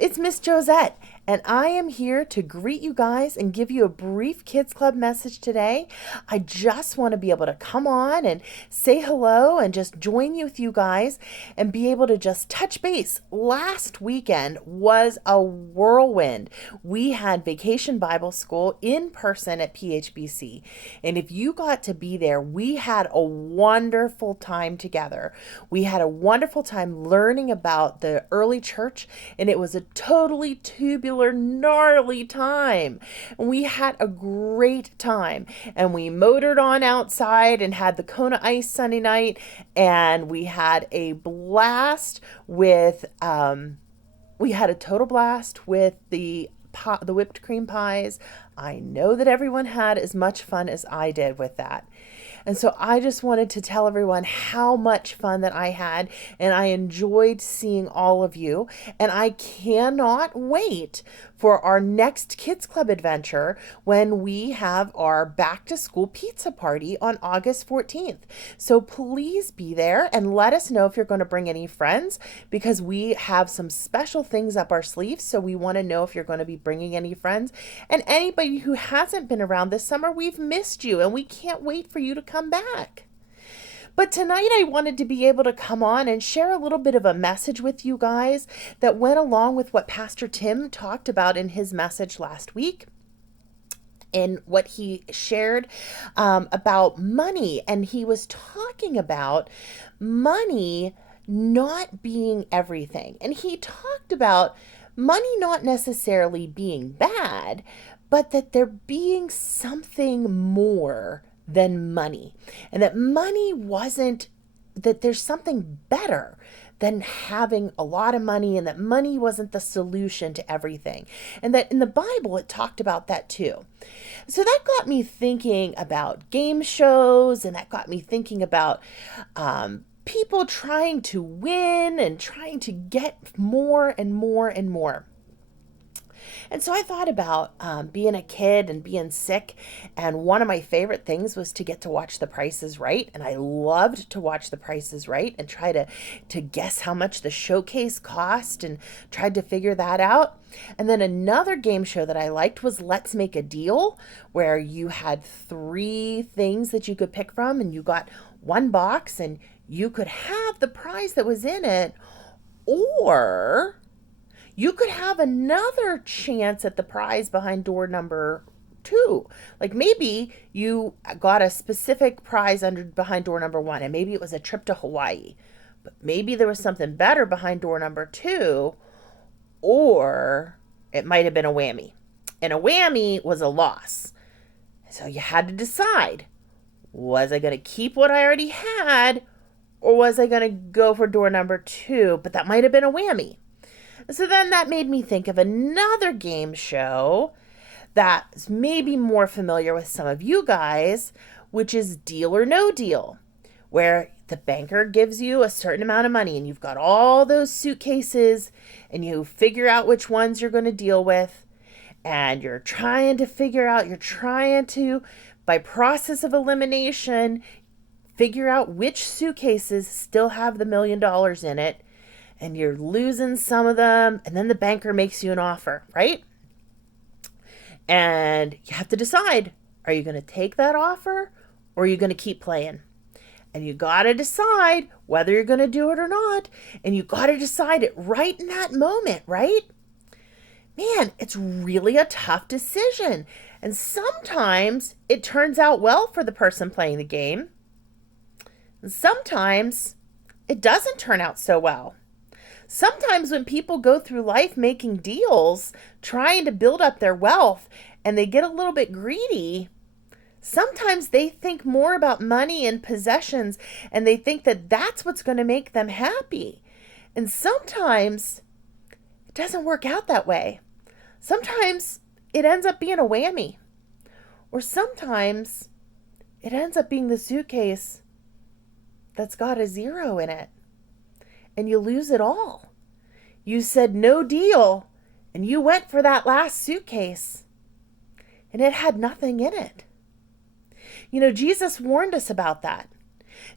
it's Miss Josette, and I am here to greet you guys and give you a brief Kids Club message today. I just want to be able to come on and say hello and just join you with you guys and be able to just touch base. Last weekend was a whirlwind. We had Vacation Bible School in person at PHBC, and if you got to be there, we had a wonderful time together. We had a wonderful time learning about the early church, and it was a totally tubular, gnarly time. And we had a great time, and we motored on outside and had the Kona ice Sunday night, and we had a blast with we had a total blast with the whipped cream pies. I know that everyone had as much fun as I did with that. And so I just wanted to tell everyone how much fun that I had, and I enjoyed seeing all of you. And I cannot wait for our next Kids Club adventure when we have our back to school pizza party on August 14th. So please be there and let us know if you're going to bring any friends, because we have some special things up our sleeves. So we want to know if you're going to be bringing any friends. And anybody who hasn't been around this summer, we've missed you and we can't wait for you to come back. But tonight I wanted to be able to come on and share a little bit of a message with you guys that went along with what Pastor Tim talked about in his message last week, and what he shared about money. And he was talking about money not being everything. And he talked about money not necessarily being bad, but that there being something more than money, and that money wasn't, that there's something better than having a lot of money, and that money wasn't the solution to everything, and that in the Bible it talked about that too. So that got me thinking about game shows, and that got me thinking about people trying to win and trying to get more and more and more. And so I thought about being a kid and being sick, and one of my favorite things was to get to watch The Price is Right, and I loved to watch The Price is Right and try to guess how much the showcase cost and tried to figure that out. And then another game show that I liked was Let's Make a Deal, where you had 3 things that you could pick from, and you got one box, and you could have the prize that was in it, or you could have another chance at the prize behind door number 2. Like maybe you got a specific prize behind door number 1, and maybe it was a trip to Hawaii. But maybe there was something better behind door number 2, or it might have been a whammy. And a whammy was a loss. So you had to decide, was I going to keep what I already had, or was I going to go for door number 2? But that might have been a whammy. So then that made me think of another game show that's maybe more familiar with some of you guys, which is Deal or No Deal, where the banker gives you a certain amount of money, and you've got all those suitcases, and you figure out which ones you're going to deal with, and you're trying to, by process of elimination, figure out which suitcases still have the $1 million in it. And you're losing some of them, and then the banker makes you an offer, right? And you have to decide, are you going to take that offer, or are you going to keep playing? And you got to decide whether you're going to do it or not, and you got to decide it right in that moment, right? Man, it's really a tough decision. And sometimes it turns out well for the person playing the game. And sometimes it doesn't turn out so well. Sometimes when people go through life making deals, trying to build up their wealth, and they get a little bit greedy, sometimes they think more about money and possessions, and they think that that's what's going to make them happy. And sometimes it doesn't work out that way. Sometimes it ends up being a whammy. Or sometimes it ends up being the suitcase that's got a 0 in it. And you lose it all. You said no deal, and you went for that last suitcase, and it had nothing in it. You know, Jesus warned us about that.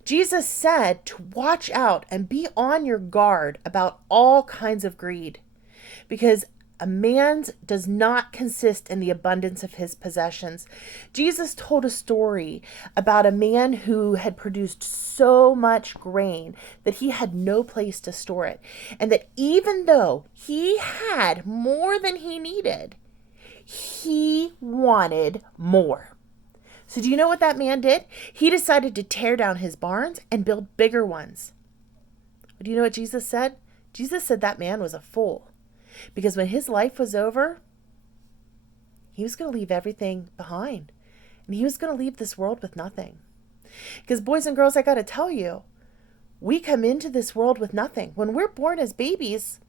Jesus said to watch out and be on your guard about all kinds of greed. because a man's does not consist in the abundance of his possessions. Jesus told a story about a man who had produced so much grain that he had no place to store it. And that even though he had more than he needed, he wanted more. So do you know what that man did? He decided to tear down his barns and build bigger ones. Do you know what Jesus said? Jesus said that man was a fool. Because when his life was over, he was going to leave everything behind. And he was going to leave this world with nothing. Because boys and girls, I got to tell you, we come into this world with nothing. When we're born as babies,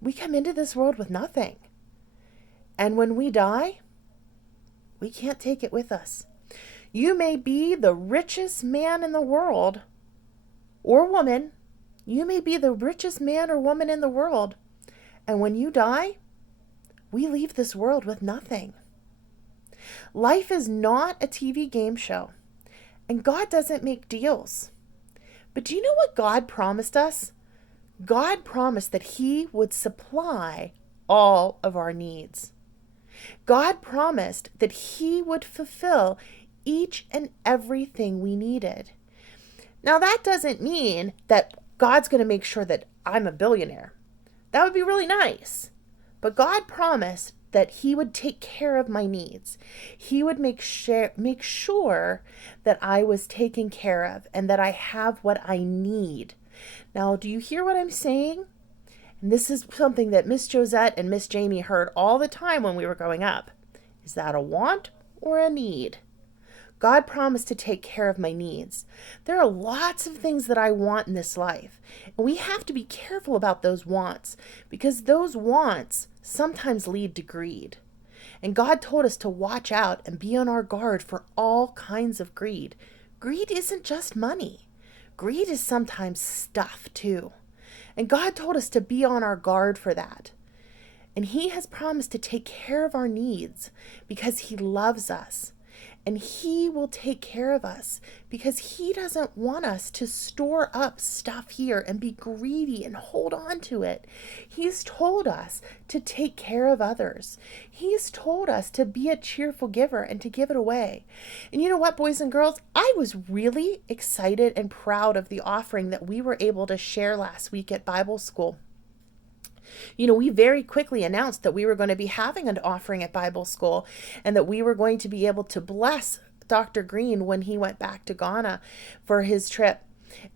we come into this world with nothing. And when we die, we can't take it with us. You may be the richest man in the world or woman. You may be the richest man or woman in the world. And when you die, we leave this world with nothing. Life is not a TV game show, and God doesn't make deals. But do you know what God promised us? God promised that He would supply all of our needs. God promised that He would fulfill each and everything we needed. Now, that doesn't mean that God's going to make sure that I'm a billionaire. That would be really nice. But God promised that He would take care of my needs. He would make sure that I was taken care of and that I have what I need. Now, do you hear what I'm saying? And this is something that Miss Josette and Miss Jamie heard all the time when we were growing up. Is that a want or a need? God promised to take care of my needs. There are lots of things that I want in this life, and we have to be careful about those wants because those wants sometimes lead to greed. And God told us to watch out and be on our guard for all kinds of greed. Greed isn't just money. Greed is sometimes stuff too. And God told us to be on our guard for that. And He has promised to take care of our needs because He loves us. And He will take care of us because He doesn't want us to store up stuff here and be greedy and hold on to it. He's told us to take care of others. He's told us to be a cheerful giver and to give it away. And you know what, boys and girls? I was really excited and proud of the offering that we were able to share last week at Bible school. You know, we very quickly announced that we were going to be having an offering at Bible school and that we were going to be able to bless Dr. Green when he went back to Ghana for his trip.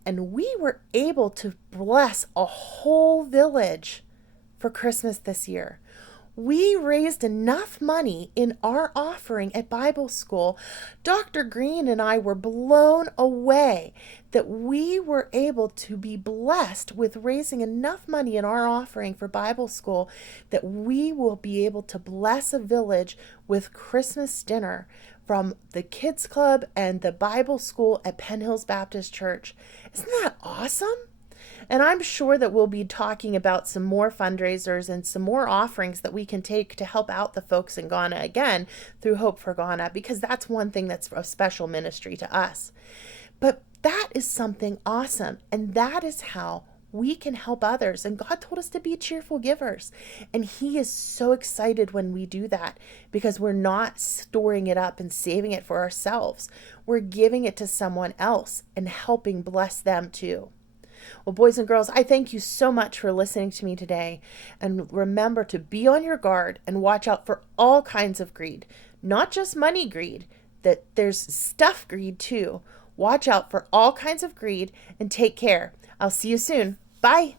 And we were able to bless a whole village for Christmas this year. We raised enough money in our offering at Bible school. Dr. Green and I were blown away that we were able to be blessed with raising enough money in our offering for Bible school that we will be able to bless a village with Christmas dinner from the KidzKlub and the Bible school at Penn Hills Baptist Church. Isn't that awesome? And I'm sure that we'll be talking about some more fundraisers and some more offerings that we can take to help out the folks in Ghana again through Hope for Ghana, because that's one thing that's a special ministry to us. But that is something awesome, and that is how we can help others. And God told us to be cheerful givers. And He is so excited when we do that because we're not storing it up and saving it for ourselves. We're giving it to someone else and helping bless them too. Well, boys and girls, I thank you so much for listening to me today. And remember to be on your guard and watch out for all kinds of greed, not just money greed, that there's stuff greed too. Watch out for all kinds of greed and take care. I'll see you soon. Bye.